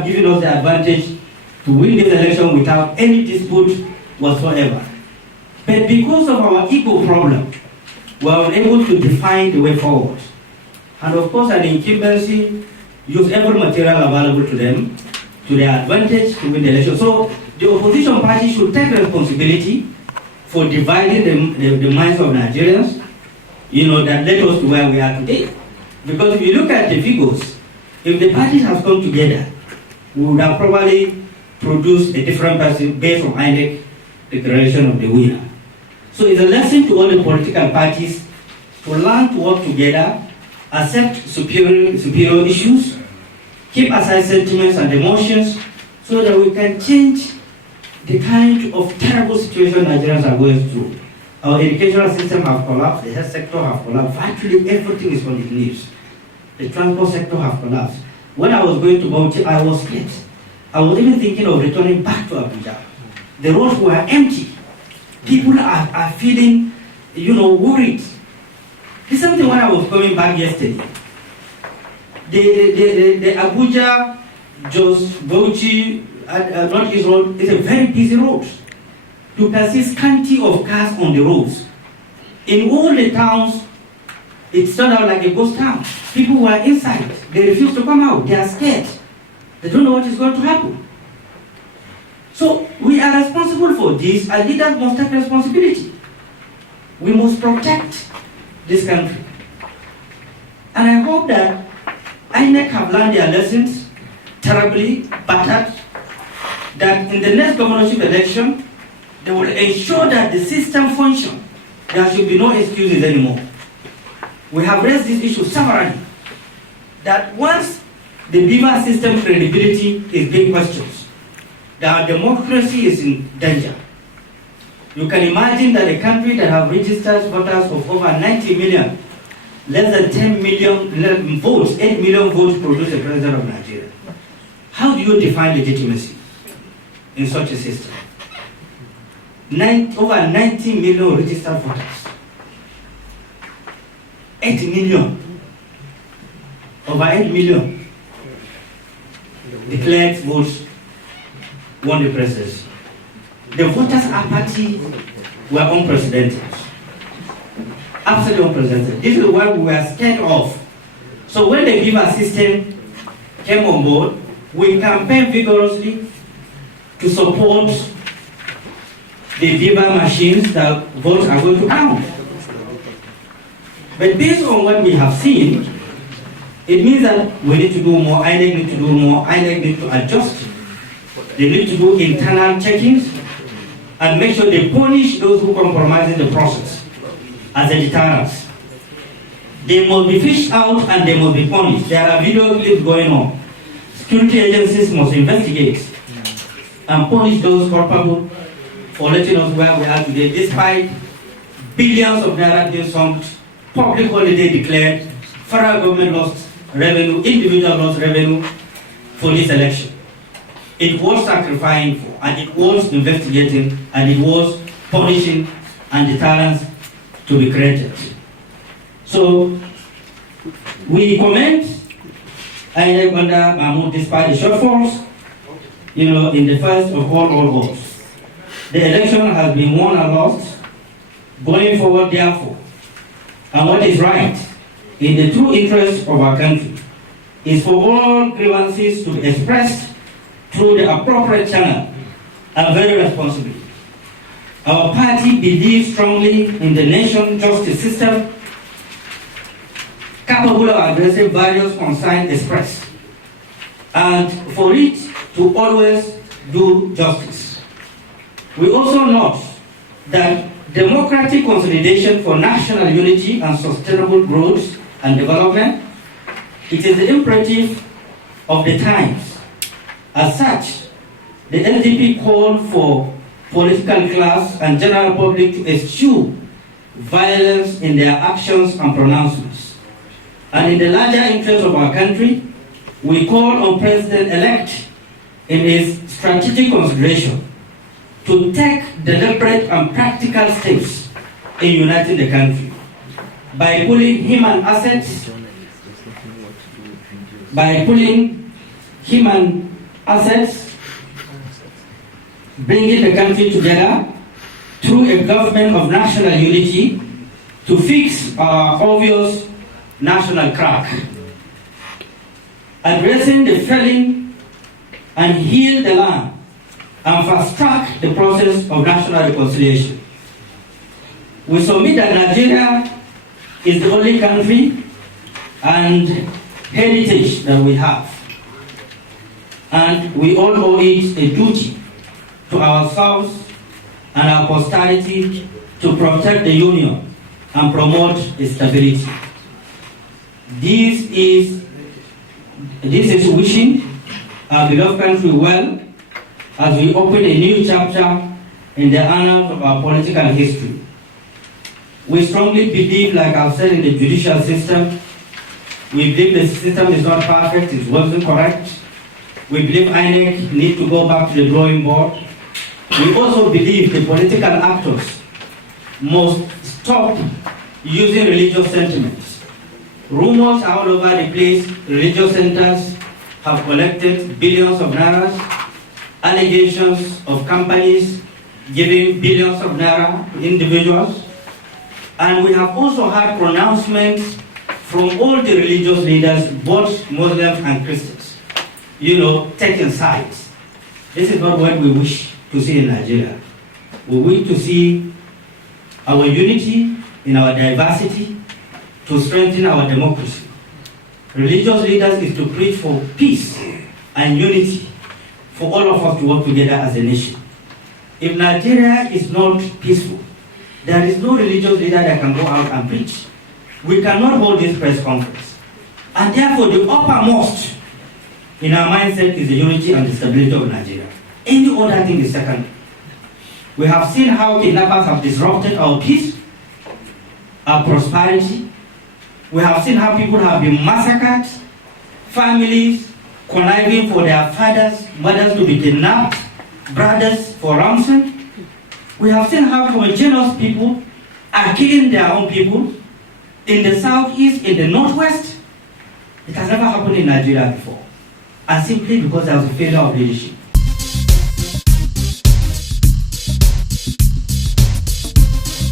giving us the advantage to win this election without any dispute whatsoever. But because of our ego problem, we are unable to define the way forward. And of course, an incumbency use every material available to them to their advantage to win the election. So the opposition party should take responsibility for dividing the minds of Nigerians, that led us to where we are today. Because if you look at the figures, if the parties have come together, we would have probably produced a different person based on INEC declaration of the winner. So it's a lesson to all the political parties to learn to work together, accept superior issues, keep aside sentiments and emotions, so that we can change the kind of terrible situation Nigerians are going through. Our educational system has collapsed, the health sector has collapsed, virtually everything is on its knees. The transport sector has collapsed. When I was going to Bauchi, I was scared. I was even thinking of returning back to Abuja. The roads were empty. People are feeling, worried. The same thing when I was coming back yesterday. The Abuja, Jos, Bauchi, Northeast Road is a very busy road. You can see scanty of cars on the roads. In all the towns, it started out like a ghost town. People were inside. They refuse to come out. They are scared. They don't know what is going to happen. So we are responsible for this, and leaders must take responsibility. We must protect this country. And I hope that INEC have learned their lessons, terribly battered, that in the next governorship election, they will ensure that the system functions. There should be no excuses anymore. We have raised this issue severally, that once the Beaver system credibility is being questioned, that democracy is in danger. You can imagine that a country that have registered voters of over 90 million, less than 10 million votes, 8 million votes produce a president of Nigeria. How do you define legitimacy in such a system? Over 90 million registered voters. 8 million. Over 8 million declared votes won the presidency. The voters' apathy were unprecedented. Absolutely unprecedented. This is what we were scared of. So when the Beaver system came on board, we campaigned vigorously to support the Beaver machines that votes are going to count. But based on what we have seen, it means that we need to do more, INEC need to do more, INEC need to adjust. They need to do internal checkings and make sure they punish those who compromise the process as a deterrence. They must be fished out and they must be punished. There are video clips going on. Security agencies must investigate and punish those culpable for letting us where we are today, despite billions of naira being sunk, public holiday declared, federal government lost revenue, individual lost revenue for this election. It was sacrificing for, and it was investigating, and it was punishing and deterrence to be created. So we commend INEC under Mahmoud despite the shortfalls, in the first of all votes. The election has been won and lost. Going forward, therefore, and what is right in the true interest of our country is for all grievances to be expressed through the appropriate channel and very responsibly. Our party believes strongly in the nation's justice system, capable of addressing various concerns expressed, and for it to always do justice. We also note that democratic consolidation for national unity and sustainable growth and development, it is the imperative of the times. As such, the SDP called for political class and general public to eschew violence in their actions and pronouncements. And in the larger interest of our country, we call on President-elect in his strategic consideration to take deliberate and practical steps in uniting the country by pulling human assets, by pulling human assets, bringing the country together through a government of national unity to fix our obvious national crack, addressing the failing and heal the land, and fast-track the process of national reconciliation. We submit that Nigeria is the only country and heritage that we have, and we all owe it a duty to ourselves and our posterity to protect the union and promote its stability. This is wishing our beloved country well as we open a new chapter in the annals of our political history. We strongly believe, like I've said, in the judicial system. We believe the system is not perfect, it wasn't correct. We believe INEC need to go back to the drawing board. We also believe the political actors must stop using religious sentiments. Rumors are all over the place. Religious centers have collected billions of naira. Allegations of companies giving billions of naira to individuals. And we have also had pronouncements from all the religious leaders, both Muslims and Christians, taking sides. This is not what we wish to see in Nigeria. We wish to see our unity in our diversity to strengthen our democracy. Religious leaders is to preach for peace and unity for all of us to work together as a nation. If Nigeria is not peaceful, there is no religious leader that can go out and preach. We cannot hold this press conference. And therefore, the uppermost in our mindset is the unity and the stability of Nigeria. Any other thing is secondary. We have seen how kidnappers have disrupted our peace, our prosperity. We have seen how people have been massacred, families conniving for their fathers, mothers to be kidnapped, brothers for ransom. We have seen how homogeneous people are killing their own people in the southeast, in the northwest. It has never happened in Nigeria before. And simply because there was a failure of leadership.